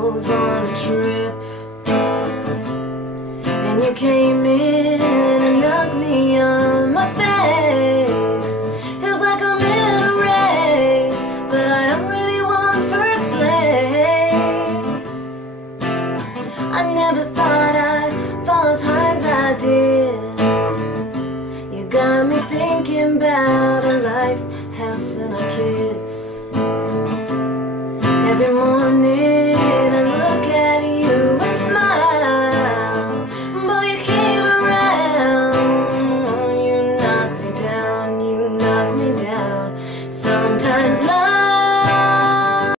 goes on a trip. And you came in and knocked me on my face. Feels like I'm in a race, but I already won first place. I never thought I'd fall as hard as I did. You got me thinking about a life, house and our kids. Every morning I look at you and smile, but you came around. You knock me down, you knock me down. Sometimes